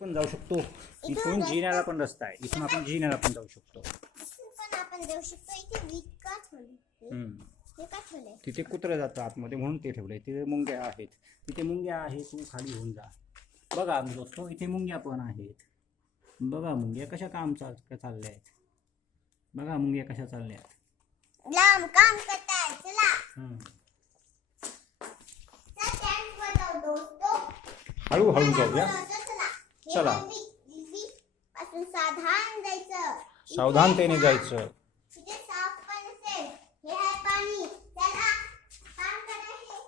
पण जाऊ शकतो. इथून जिन्याला पण रस्ता आहे. इथून आपण जिन्याला पण जाऊ शकतो. पण आपण जाऊ शकतो. इथे वीट का ठेवली? हे का ठेवलंय? तिथे कुत्रं जातं आतमध्ये म्हणून ते ठेवलंय. तिथे मुंग्या आहेत. तिथे मुंग्या आहेत. तू खाली घेऊन जा. बघा दोस्तो, इथे मुंग्या पण आहेत. बघा मुंग्या कशा चालल्या आहेत. बघा मुंग्या कशा चालल्या आहेत. लांब काम करताय. चला. हळूहळू जाऊया. चला. पासून सावधान जायचं. सावधानतेने जायचं. तिथे साप पण असेल. हे आहे पाणी. चला काम करायचे.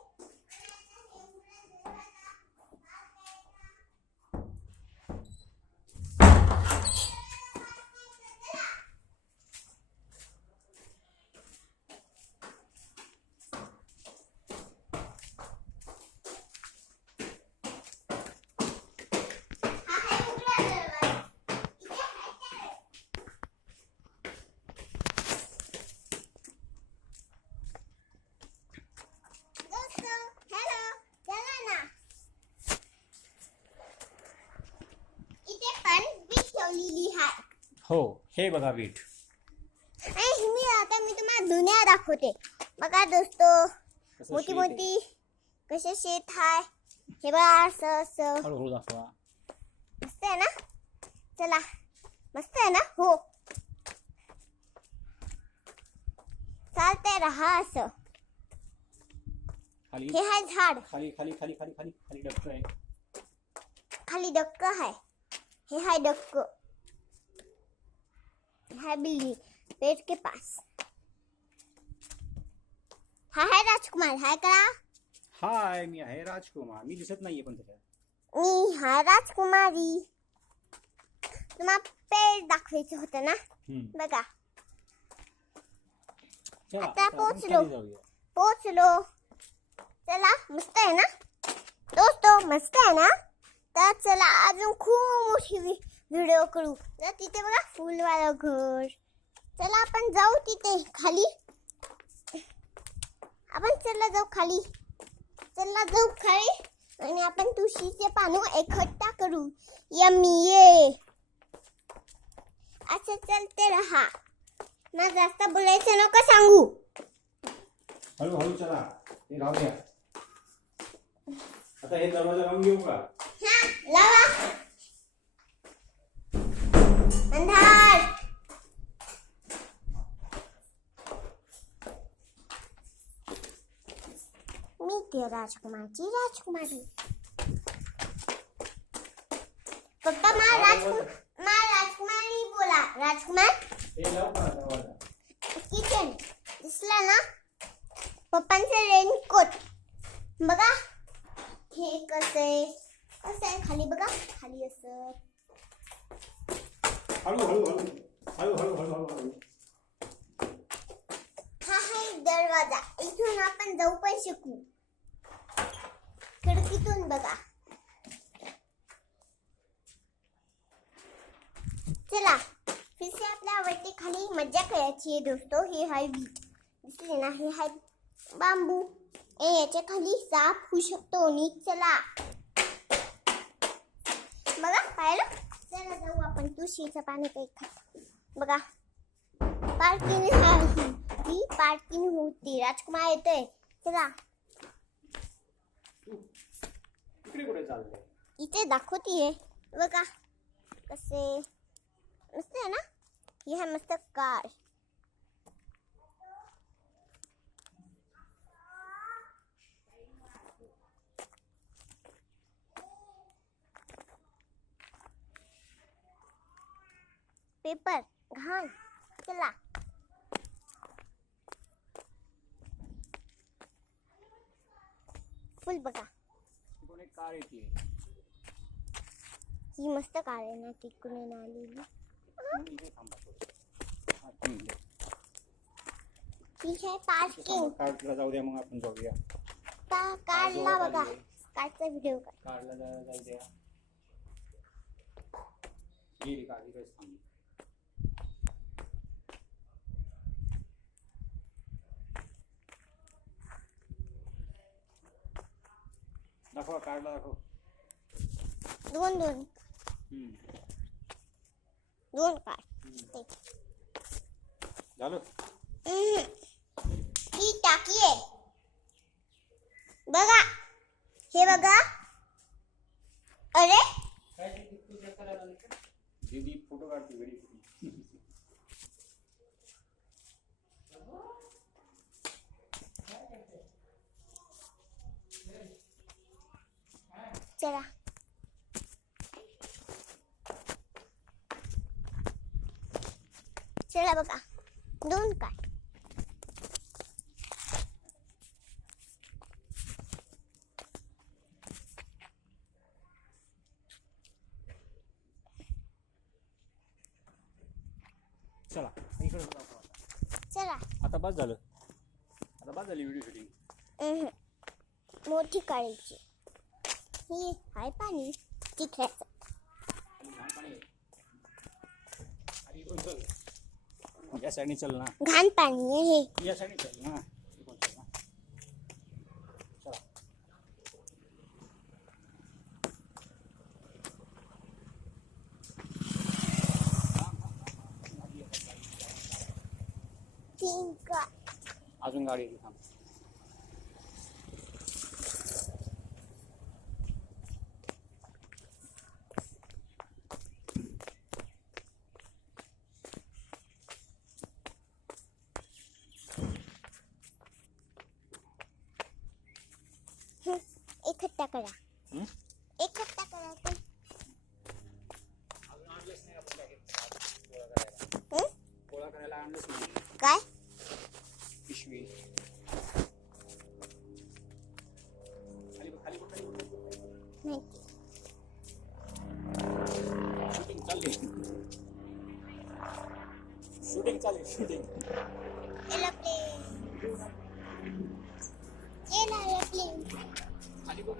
हो, हे बघा वीट. मी तुम्हाला दुनिया दाखवते. बघा दोस्तो, मोठी मोठी कसे शेत आहे. हे बघा असं असं. हळूहळू दाखवा. मस्त आहे ना? चला, मस्त आहे ना? हो, चालते रहा असं. खाली हे आहे झाड. खाली खाली खाली खाली खाली खाली डक्क आहे. खाली डक्क आहे. हे आहे डक्क. है बिल्ली पेड़ के पास. हा है राजकुमार. हाय करा. हाय, मी आहे राजकुमार. मी दिसत नाहीये पण त्याच्यात. मी हा राजकुमारी. तुम्हाला पेड़ दाखवायचं होतं ना? बघा आता पोचलो. चला, मस्त आहे ना दोस्तो? मस्त आहे ना? तर चला अजून खूप मोठी व्हिडिओ करू. तर तिथे बघा फुलवाला घर. चला आपण जाऊ तिथे खाली. आपण चला जाऊ खाली. आणि आपण तुळशीचे पानं एकट्ठा करू. यम्मी ये. असं चलते रहा. ना जास्त बोलायचं नको सांगू. हळूहळू चला. हे राहू द्या. आता हे दरवाजा लावून घेऊ का? हा, लावा. अंधार. मी ते राजकुमारी. फक्त राजकुमारी बोला. राजकुमार हे लाव का दरवाजा? किचन दिसला ना? पप्पांचे रेनकोट बघा. हे कसं आहे खाली बघा. खाली असं. हळू. हा आहे दरवाजा. इथून आपण जाऊ पण शकू. खिडकीतून बघा. चला फिर से आपल्या वरती खाली मज्जा करायची आहे दोस्तो. हे हाय वीट दिसले ना? हे हाय बांबू. याच्या खाली साप होऊ शकतो. नीट चला. बघा पाहिलं. चला जाऊ आपण तुळशीचं पाणी काही खात. बघा पार्किंग आहे. ही पार्किंग होती. राजकुमार येतोय. चला इकडे कुठे चाललंय? इथे दाखवतीये बघा कसे. मस्त आहे ना? ही आहे मस्त कार. पेपर घाण. चला फुल बघा. कोण एक कार येते. ही मस्त कार आहे ना? तिकडून आलेली. ठीक आहे पार्किंग. कारला जाऊ द्या. मग आपण जाऊया. कारला बघा. कारचा व्हिडिओ कारला जाऊ द्या. गेली कार इकडेच थांबली. दाखवा कारला दाखव. दोन दोन काढ. झालं. ही टाकी आहे बघा. हे बघा. अरे दीदी फोटो काढते व्हिडिओ. चला चला बघा. दोन काढ. चला इकडे दाखव आता. चला. आता बस झालं. आता बस झाली व्हिडिओ शूटिंग. मोठी काढायची. ही हाय पाणी तिथल्याच. या साईडने चल ना. घाण पाणी आहे हे. या साईडने चल ना. इकडून चल ना. चला. तीन काढ. अजून गाडी येते, थांब. इकट्ठा करा. हं? इकट्ठा करा ते. अजून आणलंच नाही आपण काय गोळा करायला. गोळा करायला आणलंच नाही. काय पिशवी खाली बघ, खाली बघ, खाली बघ, खाली बघ. नाही. शूटिंग चालली. शूटिंग चालली. शूटिंग. एरोप्लेन. ये ना एरोप्लेन. खाली बघ.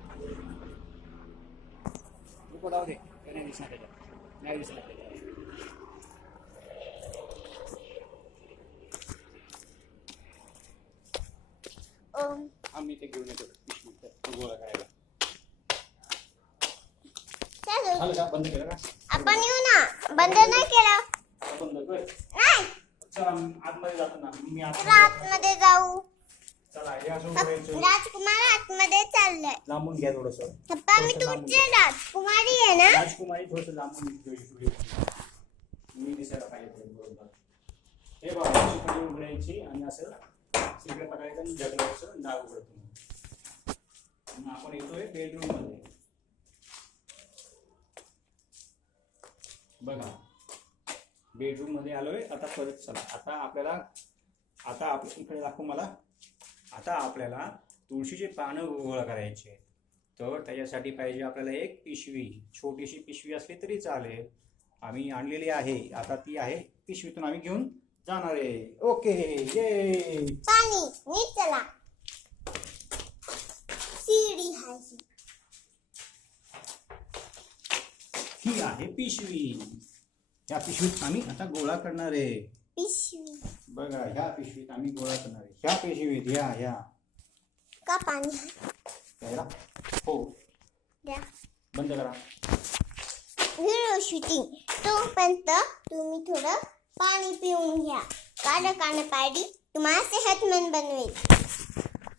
नको डाव दे. नाही दिसणार त्याच्यात. नाही दिसणार त्याच्यात. आम्ही ते घेऊन येतो पिशवी तो गोळा करायला. चलो झालं का? बंद केलं का? आपण येऊ ना. बंद नाही केलं. बंद कर. नाही. चला आतमध्ये जातो ना. मी चला आतमध्ये जाऊ. चला हे असं करायचं. राजकुमार आतमध्ये चाललंय. लांबून घ्या थोडस. पप्पा मी तुमची राजकुमारी आहे ना. राजकुमारी थोडस लांबून व्हिडिओ. मी दिसायला पाहिजे बरोबर. हे बघा अशी खाली उघडायची आणि असं सिगरेट पकडायचं आणि जगलाचं डाग उघडतो. मग आपण येतोय बेडरूम मध्ये. बघा बेडरूम मध्ये आलोय. आता परत चला. आता आपल्या इकडे दाखव मला. आता आपल्याला तुळशीचे पानं गोळा करायचे. तर त्याच्यासाठी पाहिजे आपल्याला एक पिशवी. छोटीशी पिशवी असली तरी चालेल. आम्ही आणलेली आहे. आता ती आहे पिशवीतून आम्ही घेऊन जाणार आहे. ओके ये पाणी नीट चला. सीडी आहे. ही आहे पिशवी. या पिशवीत आम्ही आता गोळा करणार आहे. पिशवी बघा ह्या पिशवीत आम्ही गोळा करणार आहे. ह्या पिशवीत ह्या का पाणी यायला हो. द्या. बंद करा. Video shooting. तोपर्यंत तुम्ही थोडं पाणी पिऊन घ्या. काढ पाडी तुम्हाला सेहतमंद बनवेल.